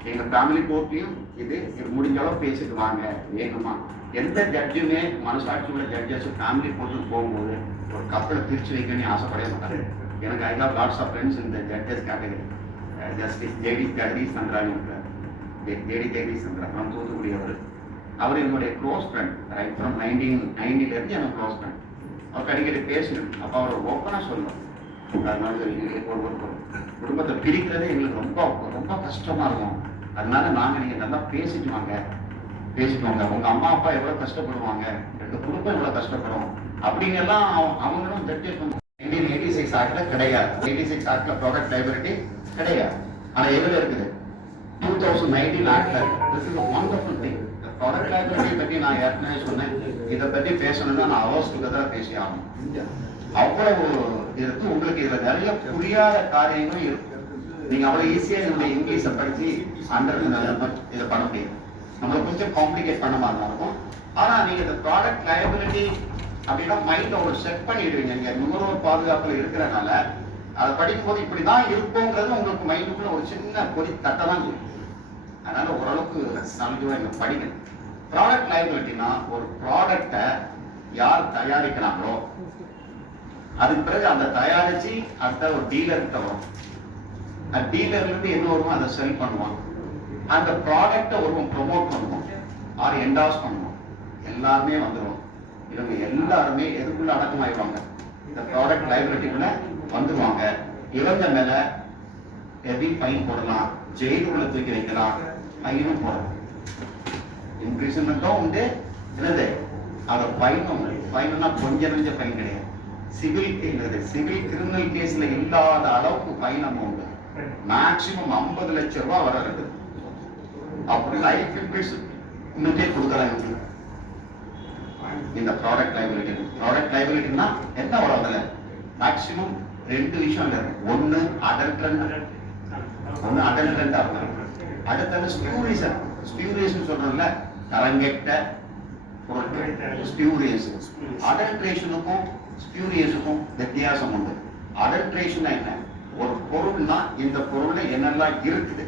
எங்க ஃபேமிலி கோர்ட்லயும் இது முடிஞ்ச அளவு பேசிட்டு வாங்க. வேணுமா எந்த ஜட்ஜுமே மனசாட்சியுள்ள ஜட்ஜஸ் ஃபேமிலி கோர்ட்டுக்கு போகும்போது ஒரு கப்பலை பிரிச்சு வைக்கணும்னு ஆசைப்படவே மாட்டாரு. எனக்கு I have lots of friends இந்த judges category. Justice JD Jagadish சந்திரான்னு இருக்கிறார். ஜேடி ஜெகதீஷ் சந்திரா நம்ம தூத்துக்குடி. அவர் என்னுடைய க்ளோஸ் ஃப்ரெண்ட். ரைட் ஃப்ரம் 1990 இருந்து எனக்கு க்ளோஸ் ஃப்ரெண்ட். அவர் அடிக்கடி பேசணும். அப்போ அவர் ஓப்பனாக சொல்லணும். அதனால ஒரு குடும்பத்தை பிரிக்கிறதே எங்களுக்கு ரொம்ப ரொம்ப கஷ்டமா இருக்கும். அதனால நாங்கள் நீங்கள் நல்லா பேசிட்டு வாங்க. பேசிக்கோங்க. உங்க அம்மா அப்பா எவ்வளவு கஷ்டப்படுவாங்க, 2 குடும்பம் எவ்வளவு கஷ்டப்படும் அப்படின்னு எல்லாம் அவங்களும் ஜட்ஜஸ் வந்து 1986 ஆக்ட்ல கிடையாது. 86 ஆக்ட்ல ப்ராடக்ட் லைபிலிட்டி கிடையாது. ஆனா எதுல இருக்குது? 2019 ஆக்ட்ல இருக்கு. This is a wonderful thing. Product liability பத்தி நான் ஏற்கனவே சொன்னேன். இதை பத்தி பேசணும்னா நான் ஹவர்ஸ் டுகெதரா பேசி ஆகணும். அவ்வளவு இருக்கு. உங்களுக்கு இதுல நிறைய புரியாத காரியங்களும் இருக்கு. நீங்க அவ்வளவு ஈஸியா என்னுடைய இங்கிலீஷை படிச்சு இதை பண்ண முடியும். நம்மள கொஞ்சம் காம்ப்ளிகேட் பண்ண மாதிரி இருக்கும். ஆனா நீங்க இந்த ப்ராடக்ட் லயபிலிட்டி அப்படின்னா மைண்ட ஒரு செட் பண்ணிடுவீங்க. நீங்க நுகர்வோர் பாதுகாப்புல இருக்கிறனால அதை படிக்கும்போது இப்படிதான் இருக்குங்கிறது உங்களுக்கு மைண்டுக்குள்ள ஒரு சின்ன பொறி தட்டதான் இருக்கும். அதனால ஓரளவுக்கு நாளைக்கு நீங்க படிக்கணும். ப்ராடக்ட் லயபிலிட்டினா ஒரு ப்ராடக்டை யார் தயாரிக்கிறாங்களோ அதுக்கு பிறகு அந்த தயாரிச்சு அடுத்த ஒரு டீலர்கிட்ட வரும். அந்த டீலர்ல இருந்து என்ன வருமோ அதை செல் பண்ணுவான். அந்த ப்ராடக்டை ஒருவன் ப்ரொமோட் பண்ணுவோம் ஆர் என்டாஸ் பண்ணுவோம். எல்லாருமே வந்துடும். இவங்க எல்லாருமே எதுக்குள்ள அடக்கமாயிடுவாங்க, இந்த ப்ராடக்ட் லைபிலிட்டிக்குள்ள வந்துருவாங்க. இவங்க மேல ஹெவி ஃபைன் போடலாம், ஜெயிலுக்குள்ள தூக்கி வைக்கலாம், ஃபைனும் போடலாம். இம்ப்ரிசன்மெண்ட்டும் உண்டு. என்னது அதை ஃபைனும். ஃபைனுன்னா கொஞ்சம் நெஞ்ச ஃபைன் கிடையாது. சிவில் கிரிமினல் கேஸ்ல இல்லாத அளவுக்கு ஃபைன் அமௌண்ட் மேக்சிமம் 50 லட்சம் ரூபாய் வர இருக்கு. அப்படி லைஃப் இன்வெஸ்ட்மெண்ட்டே கொடுக்குறாங்க. இந்த ப்ராடக்ட் லைபிலிட்டினா என்ன வரும்? அதுல மேக்சிமம் 2 விஷயம் இருக்கு. ஒன்னு அடல்ட்ரண்டா இருக்கும். அடுத்தது ஸ்பியூரியஸ் சொல்றோம்ல, தரங்கெட்ட பொருட்கள் ஸ்பியூரியஸ். அடல்ட்ரேஷனுக்கும் ஸ்பியூரியஸுக்கும் வித்தியாசம் உண்டு. அடல்ட்ரேஷன் என்ன? ஒரு பொருள்னா இந்த பொருள்ல என்னெல்லாம் இருக்குது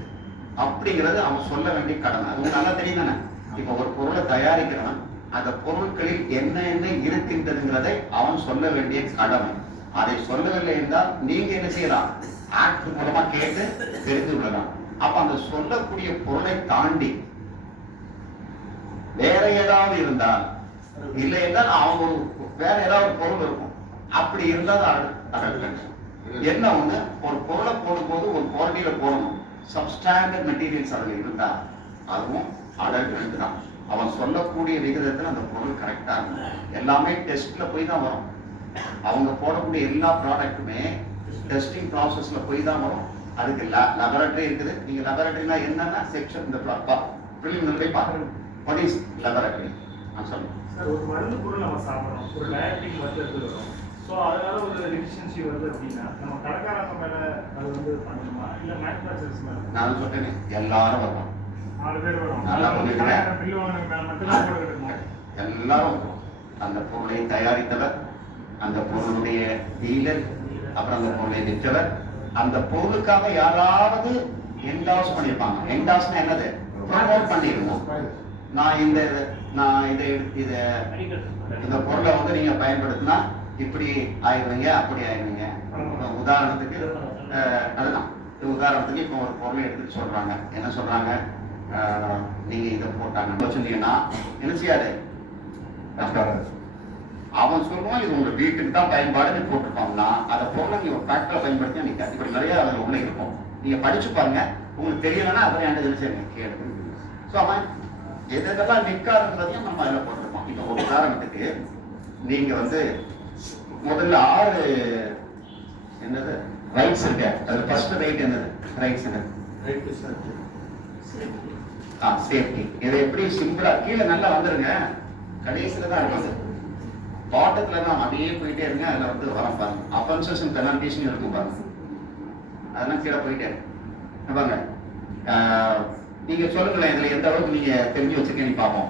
அப்படிங்கறது அவன் சொல்ல வேண்டிய கடமை. அது நல்லா தெரியும் தானே. இப்ப ஒரு பொருளை தயாரிக்கிறவன் அந்த பொருட்களில் என்ன என்ன இருக்கின்றதுங்கிறதை அவன் சொல்ல வேண்டிய கடமை. அதை சொல்லவில்லை என்றால் நீங்க என்ன செய்யலாம்? ஆக்ட் மூலமா கேட்டு தெரிந்து கொள்ளலாம். அப்ப அந்த சொல்லக்கூடிய பொருளை தாண்டி வேற ஏதாவது இருந்தால், இல்லை என்றால் அவங்க வேற ஏதாவது பொருள் இருக்கும். அப்படி இருந்தால் அடல்ட்ரேஷன். என்ன ஒண்ணு, ஒரு பொருளை போடும்போது ஒரு குவாலிட்டியில போடணும். சப்ஸ்டாண்டர்ட் மெட்டீரியல்ஸ் அதுல இருந்தா அதுவும் அடல்ட்ரேஷன் தான். அவன் சொல்லக்கூடிய விகிதத்துல அந்த பொருள் கரெக்டா இருக்கும். எல்லாமே டெஸ்ட்ல போய் தான் வரும். அவங்க போடக்கூடிய எல்லா ப்ராடக்ட்டுமே டெஸ்டிங் ப்ராசஸ்ல போய் தான் வரும். அதுக்கு லெபரட்டரி இருக்குது. நீங்க லெபரட்டரினா என்னன்னா செக்ஷன் இந்த ப்ரிலிமினரி பார்க்கணும். What is laboratory? நான் சொல்றேன். ஒரு மருந்து பொருள் நம்ம சாப்பிடுறோம், ஒரு டயபெட்டிக் வந்து வரும். ஸோ அதனால ஒரு டெஃபிஷியன்சி வருது அப்படின்னா நம்ம கடைக்காரங்க மேல அது வந்து பண்ணணுமா, இல்லை மேனுஃபேக்சரர்ஸ் மேல? நான் சொல்றேன், எல்லாரும் வருவாங்க. 4 பேர் வரும். நல்லா சொல்லிக்கிறேன். பில்லு வாங்க மேல மட்டும் தான் போடுறோம். எல்லாரும் வருவோம். அந்த பொருளை தயாரித்தவர், அந்த பொருளுடைய டீலர், அப்புறம் அந்த பொருளை விற்றவர், அந்த பொருளுக்காக யாராவது என்டாஸ் பண்ணிருப்பாங்க. என்டாஸ்னா என்னது? ப்ரமோட் பண்ணிருந்தோம். நான் இந்த பொருளை வந்து நீங்க பயன்படுத்தினா இப்படி ஆயிடுவீங்க, அப்படி ஆயிடுவீங்க. உதாரணத்துக்கு அதுதான். உதாரணத்துக்கு இப்போ ஒரு பொருளை எடுத்துட்டு சொல்றாங்க. என்ன சொல்றாங்க? நீங்க இதை போட்டாங்க சொன்னீங்கன்னா என்ன செய்யாது? அவன் சொல்லுவான் இது உங்க வீட்டுக்கு தான் பயன்பாடு போட்டிருப்பாங்கன்னா அதை பொருளை நீங்க ஃபேக்டரியில் பயன்படுத்தி நீங்க இப்படி நிறைய அதில் உள்ள இருக்கும். நீங்க படிச்சு பாருங்க. உங்களுக்கு தெரியலன்னா அதை என்கிட்ட கேளு. ஸோ அவன் எதெல்லாம் நிற்காதுன்றதையும் நம்ம அதில் போட்டிருப்போம். இப்போ ஒரு உதாரணத்துக்கு நீங்க வந்து முதல்ல 6 என்னது ரைட்ஸ் இருக்கு. அது ஃபர்ஸ்ட் ரைட் என்னது? ரைட்ஸ் என்னது? சேஃப்டி. இதை எப்படி சிம்பிளா கீழே நல்லா வந்துருங்க. கடைசியில தான் இருக்குது. பாட்டத்துல தான் அப்படியே போயிட்டே இருங்க. அதுல வந்து வர பாருங்க. அஃபென்சஸ் அண்ட் பெனல்டிஸ் இருக்கும் பாருங்க. அதெல்லாம் கீழே போயிட்டே இருக்கு பாருங்க. நீங்க சொல்லுங்களேன், இதுல எந்த அளவுக்கு நீங்க தெரிஞ்சு வச்சிருக்கீங்கன்னு பார்ப்போம்.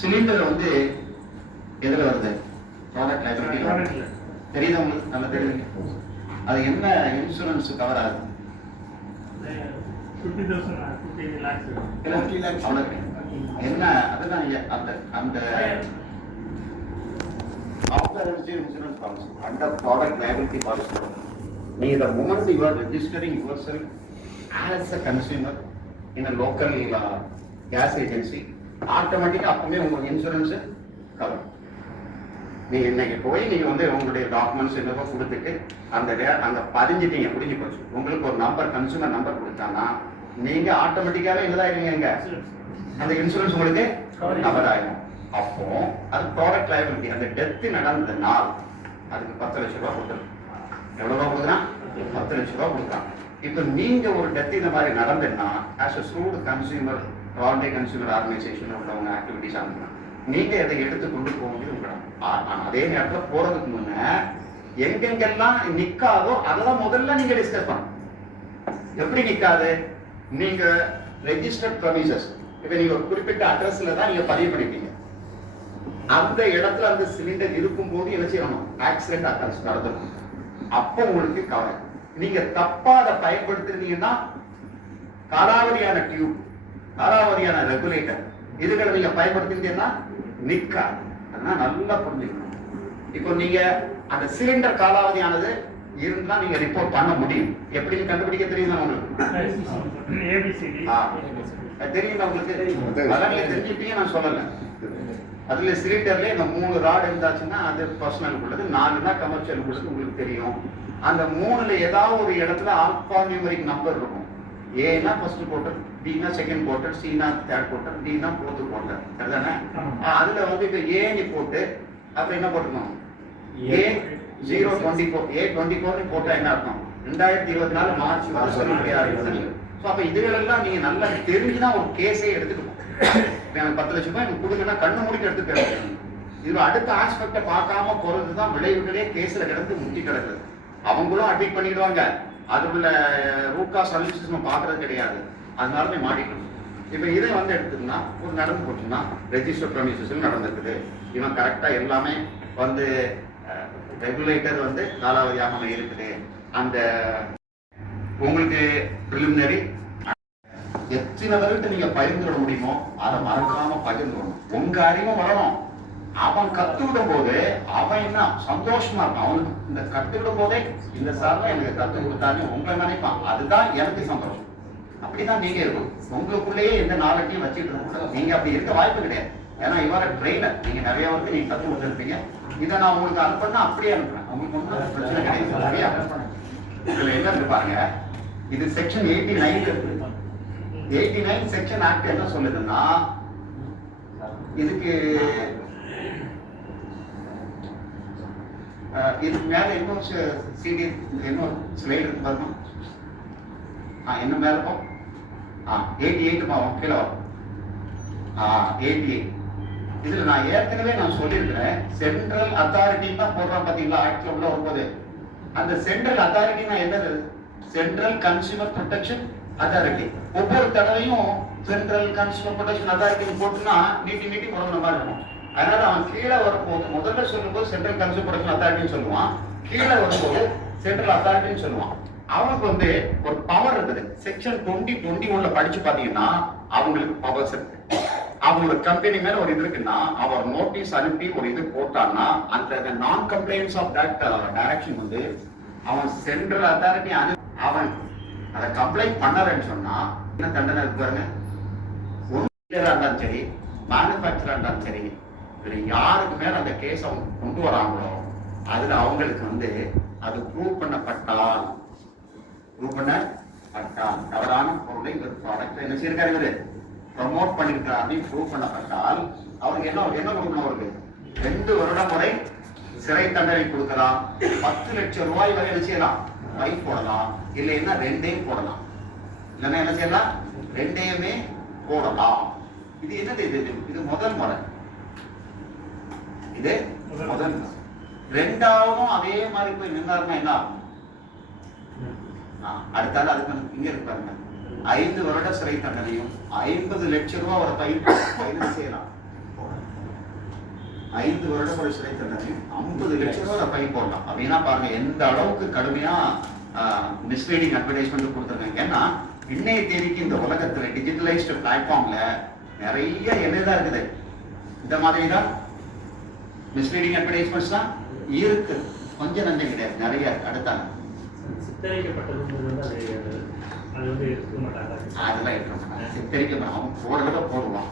சிலிண்டர் வந்து எதுல வருது? ப்ராடக்ட் லைபிலிட்டி தெரியுதா உங்களுக்கு? நல்லா தெரியுது. அது என்ன இன்சூரன்ஸ் கவர் ஆகுது? 50 lakhs. என்ன அதுதான் அந்த insurance policy under product liability policy. நீங்க the moment you are registering yourself as a consumer in a local gas agency, ஆட்டோமேட்டிக்கா அப்பவே உங்களுக்கு இன்சூரன்ஸ் கவர். நீங்க இன்னைக்கு போய் நீங்க வந்து உங்களுடைய டாக்குமெண்ட்ஸ் என்னவோ கொடுத்துட்டு அந்த பதிஞ்சிட்டீங்க, முடிஞ்சு போச்சு. உங்களுக்கு ஒரு நம்பர், கன்சூமர் நம்பர் கொடுத்தாங்கன்னா நீங்க ஆட்டோமேட்டிக்காவே என்னதான் இருங்க அந்த இன்சூரன்ஸ் உங்களுக்கு கவர் ஆகும். அப்போ அது ப்ராடக்ட் லைபிலிட்டி. அந்த டெத் நடந்த நாள் அதுக்கு 10 லட்சம் ரூபாய் கொடுத்துரும். எவ்வளவு ரூபா கொடுக்குறான்? 10 லட்சம் ரூபாய் கொடுக்குறான். இப்போ நீங்க ஒரு டெத் இந்த மாதிரி நடந்ததுன்னா ஆஸ் அ சூடு கன்சியூமர் வாலண்டரி கன்சியூமர் ஆர்கனைசேஷன் உள்ளவங்க ஆக்டிவிட்டிஸ் ஆகுதுன்னா நீங்க அதை எடுத்து கொண்டு போக முடியும் உங்களால். ஆனால் அதே நேரத்தில் போறதுக்கு முன்ன எங்கெங்கெல்லாம் நிக்காதோ அதெல்லாம் முதல்ல நீங்க டிஸ்கஸ் பண்ணணும். எப்படி நிக்காது? நீங்க ரெஜிஸ்டர்ட் ப்ரமிசஸ், இப்போ நீங்க ஒரு குறிப்பிட்ட அட்ரஸ்ல தான் நீங்க பதிவு பண்ணிட்டீங்க. அந்த இடத்துல அந்த சிலிண்டர் இருக்கும் போது என்ன செய்யணும்? ஆக்சிடென்ட் அக்கரன்ஸ் நடந்திருக்கும். அப்போ உங்களுக்கு கவலை. நீங்க தப்பா அதை பயன்படுத்துறீங்கன்னா காலாவதியான டியூப், காலாவதியான ரெகுலேட்டர் இதுகளை நீங்க பயன்படுத்திட்டீங்கன்னா நிக்காது. அதனால நல்லா புரிஞ்சுக்கணும். இப்போ நீங்க அந்த சிலிண்டர் காலாவதியானது இருந்தா நீங்க ரிப்போர்ட் பண்ண முடியும். எப்படி கண்டுபிடிக்க தெரியுமா உங்களுக்கு? தெரியுமா உங்களுக்கு? அதான் நீங்க தெரிஞ்சுட்டீங்க, நான் சொல்லல. அதுல சிலிண்டர்ல இந்த 3 ராட் இருந்தாச்சுன்னா அது பர்சனல் உள்ளது, 4னா கமர்ஷியல் உள்ளது. உங்களுக்கு தெரியும் அந்த 3ல ஏதாவது ஒரு இடத்துல ஆல்பா நியூமரிக் நம்பர் இருக்கும். ஏனா ஃபர்ஸ்ட் குவார்டர், பினா செகண்ட் குவார்டர், சினா தேர்ட் குவார்டர், டினா ஃபோர்த் குவார்டர். சரிதானே? அதுல வந்து இப்ப ஏ நீ போட்டு அப்புறம் என்ன போட்டுக்கணும்? A024 A24 போட்டா என்ன அர்த்தம்? 2024 மார்ச் வரை சொல்ல முடியாது. ஸோ அப்ப இதுகளெல்லாம் நீங்க நல்லா தெரிஞ்சுதான் ஒரு கேஸே எடுத்துக்கணும். எனக்கு 10 லட்சம் ரூபாய் எனக்கு கொடுங்கன்னா கண்ணு முடிக்க எடுத்து போயிடும். இதுல அடுத்த ஆஸ்பெக்டை பார்க்காம போறதுதான் விளைவுகளே கேஸ்ல கிடந்து முட்டி கிடக்குது. அவங்களும் அட்மிட் பண்ணிடுவாங்க. அது உள்ள ரூட் காஸ் அனாலிசிஸ் நம்ம பார்க்கறது கிடையாது. அதனால போய் மாட்டிக்கணும். இப்போ இதை வந்து எடுத்துக்கணும்னா ஒரு நடந்து போச்சுன்னா ரெஜிஸ்டர் ப்ரமிசஸ் நடந்திருக்குது, இவன் கரெக்டா எல்லாமே வந்து ரெகுலேட்டர் வந்து காலாவதியாக இருக்குது. அந்த உங்களுக்கு ப்ரிலிமினரி எத்தனை பேருக்கு நீங்க பகிர்ந்துட முடியுமோ அதை மறக்காம பகிர்ந்துடணும். உங்க அறிவும் வரணும். அவன் கத்துவிடும் போது அவன் என்ன சந்தோஷமா இருப்பான். அவனுக்கு இந்த கத்துவிடும் போதே இந்த சார் தான் எனக்கு கத்து கொடுத்தாரு உங்களை நினைப்பான். அதுதான் எனக்கு சந்தோஷம். அப்படிதான் நீங்க இருக்கும். உங்களுக்குள்ளேயே எந்த நாளையும் வச்சுட்டு இருக்க நீங்க அப்படி இருக்க வாய்ப்பு கிடையாது. ஏன்னா இவர ட்ரெயினர், நீங்க நிறைய வந்து நீங்க கத்து கொடுத்துருப்பீங்க. இதை நான் உங்களுக்கு அனுப்பினா அப்படியே அனுப்புறேன். உங்களுக்கு ஒன்றும் பிரச்சனை கிடையாது. இதுல என்ன இருப்பாங்க, இது செக்ஷன் 89 செக்ஷன் ஆக்ட் என்ன சொல்லுதுன்னா, இதுக்கு இதுக்கு மேல இன்னொரு சிடி இன்னொரு ஸ்லைடு இருக்கு பாருங்க. என்ன மேல இருக்கும்? 88 பாவம் கீழே வரும். 88 இதுல நான் ஏற்கனவே நான் சொல்லியிருக்கிறேன். சென்ட்ரல் அத்தாரிட்டி தான் போடுறான் பாத்தீங்களா ஆக்ட்ல உள்ள வரும்போது. அந்த சென்ட்ரல் அத்தாரிட்டினா என்னது? Central consumer protection authority. ஒவ்வொரு தடவையும் சென்ட்ரல் கன்சியூமர் ப்ரொடெக்ஷன் அத்தாரிட்டி போட்டுனா நீட்டி போடுற மாதிரி இருக்கும். அதனால அவன் கீழே வரும்போது முதல்ல சொல்லும்போது சென்ட்ரல் கன்சியூமர் ப்ரொடெக்ஷன் அத்தாரிட்டின்னு சொல்லுவான். கீழே வரும்போது சென்ட்ரல் அத்தாரிட்டின்னு சொல்லுவான். அவனுக்கு வந்து ஒரு பவர் இருக்குது. செக்ஷன் 2021 படிச்சு பாத்தீங்கன்னா அவங்களுக்கு பவர்ஸ் இருக்கு. அவங்களோட கம்பெனி மேல ஒரு இது இருக்குன்னா அவர் நோட்டீஸ் அனுப்பி ஒரு இது போட்டான்னா அந்த நான் கம்ப்ளைண்ட்ஸ் ஆஃப் தட் டைரக்ஷன் வந்து அவன் சென்ட்ரல் அத்தாரிட்டி அவன் அதை கம்ப்ளைண்ட் பண்ணலன்னு சொன்னா என்ன தண்டனை இருக்கு பாருங்க. இருந்தாலும் சரி, மேனுபேக்சரா இருந்தாலும் சரி, இதுல யாருக்கு மேல அந்த கேஸ் அவங்க கொண்டு வராங்களோ அதுல அவங்களுக்கு வந்து அது ப்ரூவ் பண்ணப்பட்டால் தவறான பொருளை இவர் ப்ராடக்ட் என்ன செய்யிருக்காரு, இவரு ப்ரமோட் பண்ணிருக்காரு அப்படின்னு ப்ரூவ் பண்ணப்பட்டால் அவருக்கு என்ன கொடுக்கணும்? அவருக்கு 2 வருடம் வரை சிறை தண்டனை கொடுக்கலாம். 10 லட்சம் ரூபாய் வரை என்ன செய்யலாம்? ஃபைன் போடலாம். இல்லைன்னா 2 போடலாம். இல்லைன்னா என்ன செய்யலாம்? 2 போடலாம். இது என்னது? இது முதல் முறை. இது முதல். 2ஆவதும் அதே மாதிரி போய் நின்றாருன்னா என்ன? அடுத்தால அதுக்கு இங்க இருப்பாருங்க 5 வருட சிறை தண்டனையும் 50 லட்சம் ரூபாய் ஒரு ஃபைன் செய்யலாம். 5 வருடம் ஒரு சிறை தண்டனையும் 50 லட்சம் ரூபாய் ஃபைன் போடலாம். அப்படின்னா பாருங்க எந்த அளவுக்கு கடுமையா மிஸ்லீடிங் அட்வர்டைஸ்மெண்ட் கொடுத்துருக்காங்க. ஏன்னா இன்னைய தேதிக்கு இந்த உலகத்துல டிஜிட்டலைஸ்டு பிளாட்ஃபார்ம்ல நிறைய என்னதான் இருக்குது, இந்த மாதிரி தான் மிஸ்லீடிங் அட்வர்டைஸ்மெண்ட்ஸ் தான் இருக்கு. கொஞ்சம் நஞ்சம் கிடையாது, நிறைய அடுத்தாங்க அதெல்லாம் இருக்க சித்தரிக்கப்படும். அவன் போடுவான்.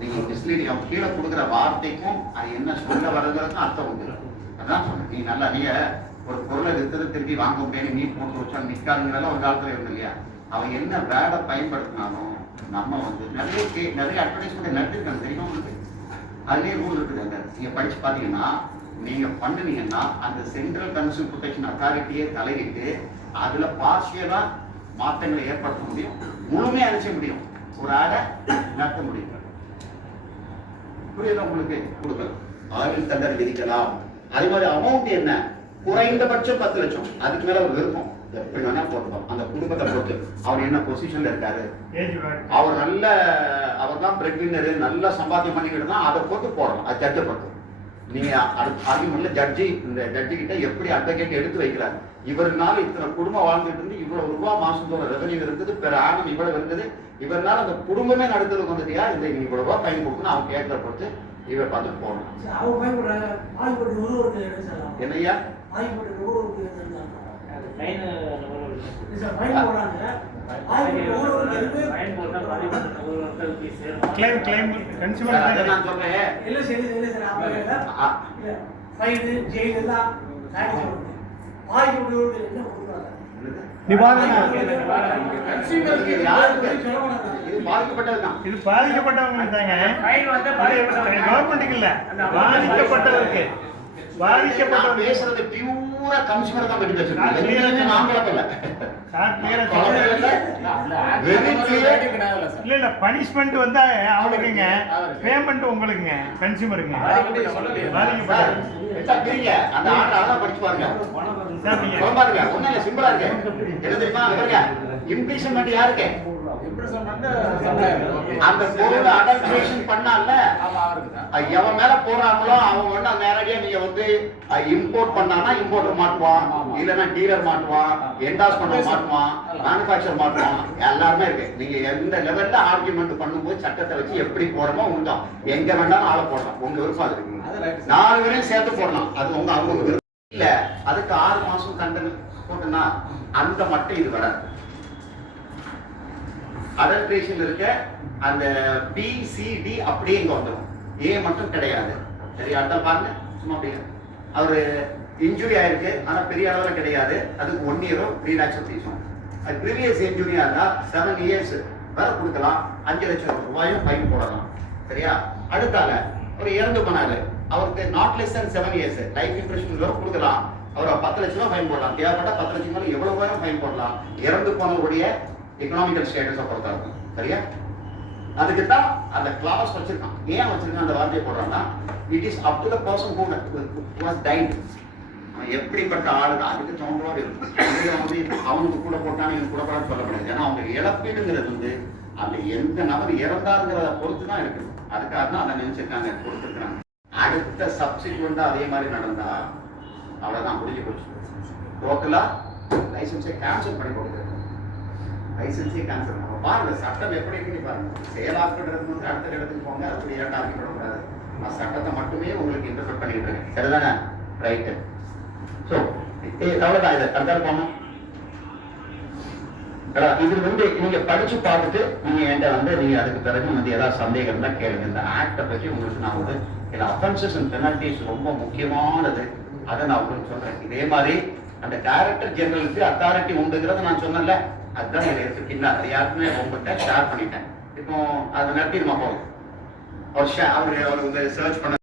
நீங்க மிஸ்லீடிங் அவன் கீழே கொடுக்குற வார்த்தைக்கும் அது என்ன சொல்ல வருங்கிறதுக்கும் அர்த்தம் உண்டு. அதான் சொல்றேன். நீ நல்லா நீங்க ஒரு பொருளை வித்தது திருப்பி வாங்க முடியாது, நீ போட்டு வச்சா நிற்காதுங்கிறதெல்லாம் ஒரு காலத்துல இருந்து இல்லையா? அவன் என்ன வேலை பயன்படுத்தினாலும் நம்ம வந்து நிறைய அட்வர்டைஸ்மெண்ட் நடத்திருக்காங்க தெரியுமா உங்களுக்கு? அதுலேயே ரூல் இருக்குது. அங்கே நீங்கள் படிச்சு பார்த்தீங்கன்னா நீங்கள் பண்ணுனீங்கன்னா அந்த சென்ட்ரல் கன்சியூமர் ப்ரொடெக்ஷன் அத்தாரிட்டியே தலையிட்டு அதில் பார்ஷியலாக மாற்றங்களை ஏற்படுத்த முடியும், முழுமையாக அனுப்பிச்ச முடியும், ஒரு ஆடை நடத்த முடியும். புரியுதா உங்களுக்கு? கொடுக்கலாம், ஆயுள் தண்டனை விதிக்கலாம். அதே மாதிரி அமௌண்ட் என்ன, குறைந்தபட்சம் 10 லட்சம், அதுக்கு மேல ஒரு விருப்பம் எப்படி வேணா போட்டுக்கலாம். அந்த குடும்பத்தை பொறுத்து அவர் என்ன பொசிஷன்ல இருக்காரு, அவர் தான் பிரெட் வின்னரு, நல்லா சம்பாத்தியம் பண்ணிக்கிட்டு தான், அதை போட்டு போடலாம். அது ஜட்ஜை பொறுத்து. நீங்க ஆர்குமெண்ட்ல இந்த ஜட்ஜி கிட்ட எப்படி அட்வொகேட் எடுத்து வைக்கிறார், இவருனால இத்தனை குடும்பம் வாழ்ந்துட்டு இருந்து இவ்வளவு ரூபாய் மாசத்தோட ரெவன்யூ இருக்குது, பிற ஆணம் இவ்வளவு இருந்தது, இவரால் அந்த குடும்பமே நடத்துறதுக்கு வந்துட்டியா, இந்த இவ்வளவு ரூபாய் பயன் கொடுக்கணும் அவங்க கேட்கற பொறுத்து இவர் பார்த்துட்டு போகணும். என்னையா நான் இது பாதிக்கப்பட்டவங்க தாங்க, கவர்மெண்ட்டுக்கு இல்ல, பாதிக்கப்பட்டவருக்கு. பேசுறது பியூரா கன்சியூமர் தான் பத்தி பேசுறேன், நான் கலக்கல. இல்ல பனிஷ்மெண்ட் வந்தா அவனுக்குங்க, பேமெண்ட் உங்களுக்குங்க, கன்சியூமருங்க. அந்த ஆர்டர் படிச்சு பாருங்க, பாருங்க, ஒண்ணும் இல்ல, சிம்பிளா இருக்கு. என்ன தெரியுமா பாருங்க, இம்ப்ளிமெண்ட் யாருக்கு, அந்த பொருள் அடல்ட்ரேஷன் பண்ணால எவன் மேல போறாங்களோ அவங்க வந்து நேரடியா நீங்க வந்து இம்போர்ட் பண்ணானா இம்போர்ட்டர் மாட்டுவான், இல்லைன்னா டீலர் மாட்டுவான், என்டாஸ் பண்ண மாட்டுவான், மேனுபேக்சர் மாட்டுவான், எல்லாருமே இருக்கு. நீங்க எந்த லெவல்ல ஆர்குமெண்ட் பண்ணும்போது சட்டத்தை வச்சு எப்படி போடணுமோ உண்டோம், எங்க வேண்டாலும் ஆளை போடலாம், உங்க விருப்பம் அது இருக்கு. 4 பேரையும் சேர்த்து போடலாம், அது அவங்க விருப்பம் இல்ல. அதுக்கு 6 மாசம் தண்டனை போட்டுன்னா அந்த மட்டும் இது வராது. அடல்ட்ரேஷன் இருக்க அந்த பி சி டி அப்படியே இங்க வந்துடும், ஏ மட்டும் கிடையாது. சரி, அடுத்த பாருங்க, சும்மா அப்படிங்க. அவரு இன்ஜுரி ஆயிருக்கு, ஆனா பெரிய அளவுல கிடையாது, அதுக்கு 1 இயரோ 3 lakhs ஃபீஸும். அது ப்ரீவியஸ் இன்ஜுரியா இருந்தா 7 years வர கொடுக்கலாம், 5 லட்சம் ரூபாயும் ஃபைன் போடலாம். சரியா? அடுத்தால ஒரு இறந்து போனாரு, அவருக்கு not less than 7 years life impression கொடுக்கலாம், அவர் 10 லட்சம் ரூபாய் ஃபைன் போடலாம். தேவைப்பட்ட 10 லட்சம் மேல எவ்வளவு ரூபாயும் ஃபைன் போடலாம், இறந்து போனவருடைய எக்கனாமிக்கல் ஸ்டேட்டஸை பொறுத்தா இருக்கும். சரியா? அதுக்கு தான் அந்த கிளாஸ் வச்சிருக்கான். ஏன் வச்சிருக்கான் அந்த வார்த்தையை போடுறான்னா, it is up to the person who was tight. அவன் எப்படிப்பட்ட ஆளுங்க அதுக்கு தோன்றோடு இருக்கும். வந்து அவனுக்கு கூட போட்டான்னு எனக்கு கூட போடான்னு சொல்லப்படுது. ஏன்னா அவங்க இழப்பீடுங்கிறது வந்து அந்த எந்த நபர் இறந்தாருங்கிறத பொறுத்து தான் இருக்குது. அதுக்காக தான் அதை நினைச்சிருக்காங்க, கொடுத்துருக்காங்க. அடுத்த சப்சிக்வெண்டா அதே மாதிரி நடந்தா அவ்வளவுதான், முடிஞ்சு போச்சு. டோட்டலா லைசன்ஸை கேன்சல் பண்ணி கொடுத்துருக்காங்க. லைசன்ஸே கேன்சல் பண்ணுவோம். பாருங்க சட்டம் எப்படி இருக்குன்னு பாருங்க. செயலாக்குறது வந்து அடுத்த இடத்துக்கு போங்க, அப்படி இரண்டாக்கி விடக்கூடாது. நான் சட்டத்தை மட்டுமே உங்களுக்கு இன்டர்பிரட் பண்ணிட்டு இருக்கேன். சரிதானே? ரைட்டு. ஸோ அவ்வளோதான். இதை கண்டால் போனோம். இது வந்து நீங்க படிச்சு பார்த்துட்டு நீங்க என்கிட்ட வந்து நீங்க அதுக்கு பிறகு வந்து ஏதாவது சந்தேகம் இருந்தா கேளுங்க. இந்த ஆக்டை பற்றி உங்களுக்கு நான் வந்து இந்த அஃபென்சஸ் அண்ட் பெனால்டிஸ் ரொம்ப முக்கியமானது, அதை நான் உங்களுக்கு சொல்றேன். இதே மாதிரி அந்த டைரக்டர் ஜெனரலுக்கு அத்தாரிட்டி உண்டுங்கிறத நான் சொன்னேன்ல, அதுதான் எடுத்துக்கிட்டா அது யாருக்குமே உங்கள்கிட்ட ஷேர் பண்ணிட்டேன். இப்போ அதை நடத்திடுமா போகும், அவர் சர்ச் பண்ண